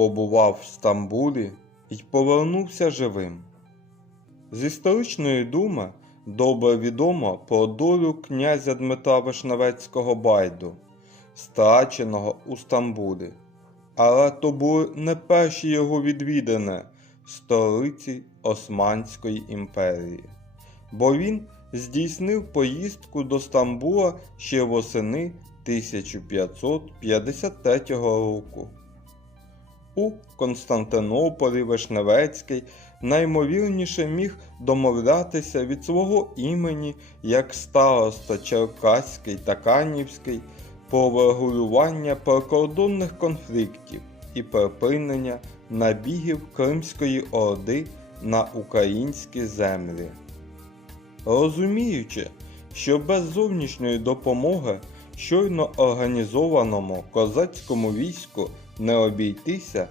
побував в Стамбулі і повернувся живим. З історичної думи добре відомо про долю князя Дмитра Вишневецького Байду, страченого у Стамбулі. Але то були не перші його відвідини столиці Османської імперії, бо він здійснив поїздку до Стамбула ще восени 1553 року. У Константинополі Вишневецький наймовірніше міг домовлятися від свого імені як староста Черкаський та Канівський про врегулювання прикордонних конфліктів і припинення набігів Кримської Орди на українські землі. Розуміючи, що без зовнішньої допомоги щойно організованому козацькому війську не обійтися,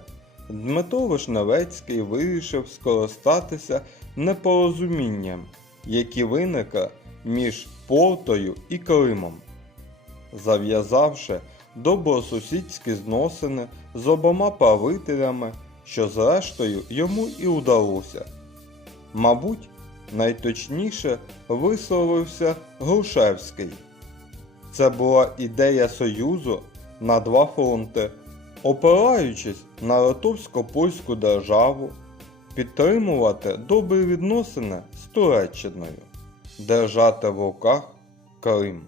Дмитро Вишневецький вирішив скористатися непорозумінням, які виникли між Портою і Кримом. Зав'язавши добросусідські зносини з обома правителями, що зрештою йому і удалося. Мабуть, найточніше висловився Грушевський. Це була ідея Союзу на два фронти, опираючись на Литовсько-Польську державу, підтримувати добрі відносини з Туреччиною, держати в руках Крим.